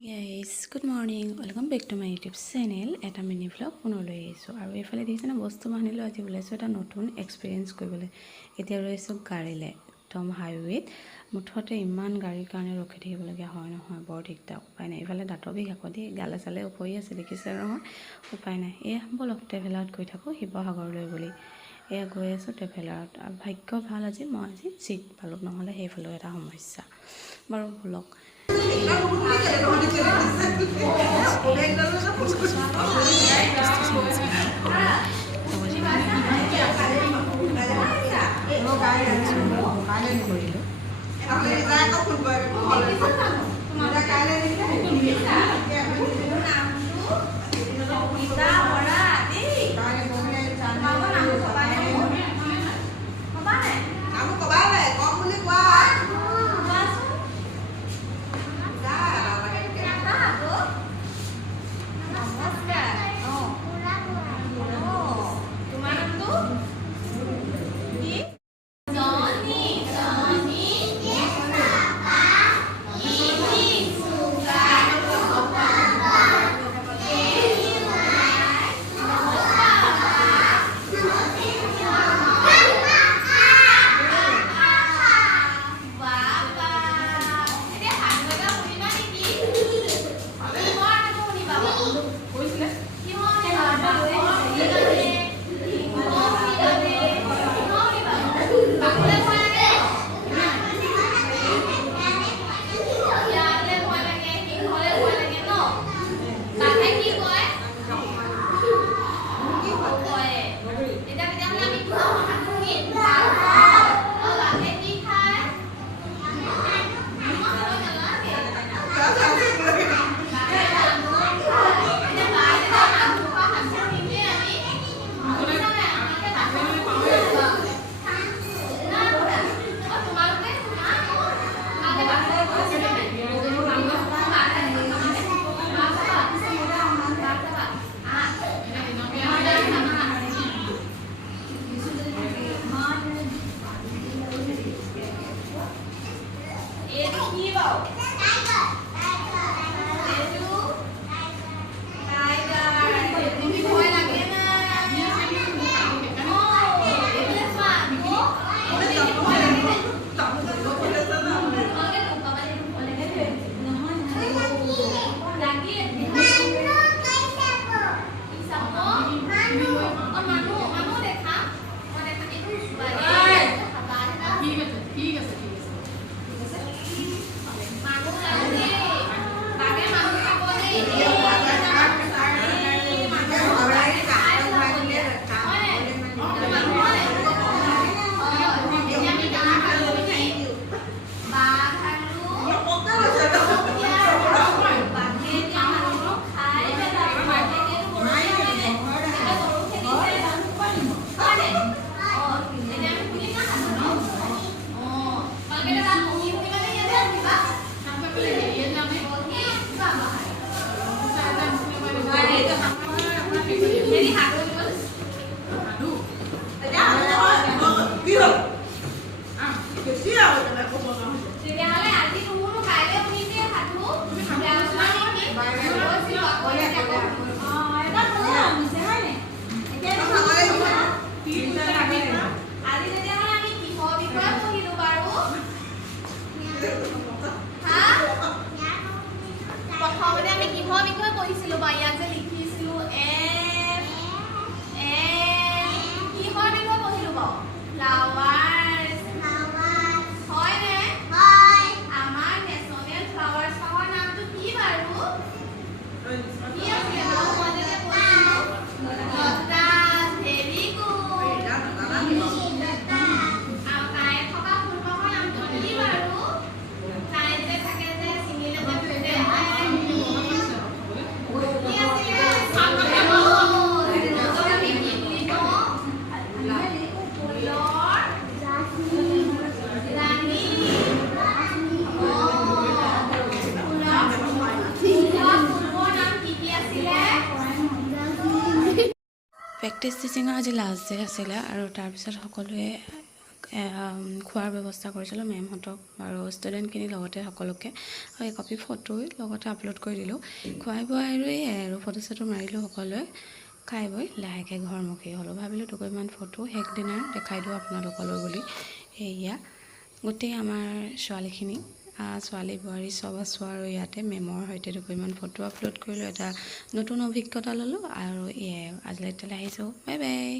Guys, good morning. Welcome back to my YouTube channel. এটা mini vlog পুনৰলৈ আহিছোঁ আৰু এইফালে দেখিছেনে বস্তু বাহিনীলৈ আজি ওলাইছোঁ এটা নতুন এক্সপিৰিয়েঞ্চ কৰিবলৈ। এতিয়া ৰৈছোঁ গাড়ীলৈ একদম হাইৱেত মুঠতে ইমান গাড়ীৰ কাৰণে ৰখি থাকিবলগীয়া হয় নহয় বৰ দিগদাৰ উপায় নাই। এইফালে দাঁতৰ বিষ আকৌ দেই গালে চালে উপৰি আছে দেখিছে নহয় উপায় নাই। এয়া বলক ট্ৰেভেলাৰত গৈ থাকোঁ শিৱসাগৰলৈ বুলি। এয়া গৈ আছোঁ ট্ৰেভেলাৰত আৰু ভাগ্য ভাল আজি মই আজি চিট পালোঁ নহ'লে সেইফালেও এটা সমস্যা বাৰু বলক। প্ৰেক্টিছ টিচিঙৰ আজি লাষ্ট ডে আছিলে আৰু তাৰপিছত সকলোৱে খোৱাৰ ব্যৱস্থা কৰিছিলোঁ মেমহঁতক আৰু ষ্টুডেণ্টখিনিৰ লগতে সকলোকে আৰু একপি ফটো লগতে আপলোড কৰি দিলোঁ খুৱাই বোৱাই আৰু এয়াই আৰু ফটো চটো মাৰিলোঁ সকলোৱে খাই বৈ লাহেকৈ ঘৰমুখী হ'লোঁ ভাবিলোঁ দুকপিমান ফটো শেষ দিনাৰ দেখাই দিওঁ আপোনালোকলৈ বুলি এয়া গোটেই আমাৰ ছোৱালীখিনি ছোৱালী বোৱাৰী চব আছোঁ আৰু ইয়াতে মেমৰ সৈতে দুকপিমান ফটো আপলোড কৰিলোঁ এটা নতুন অভিজ্ঞতা ল'লোঁ আৰু এয়াই আজিলৈ আহিছোঁ বাই বাই।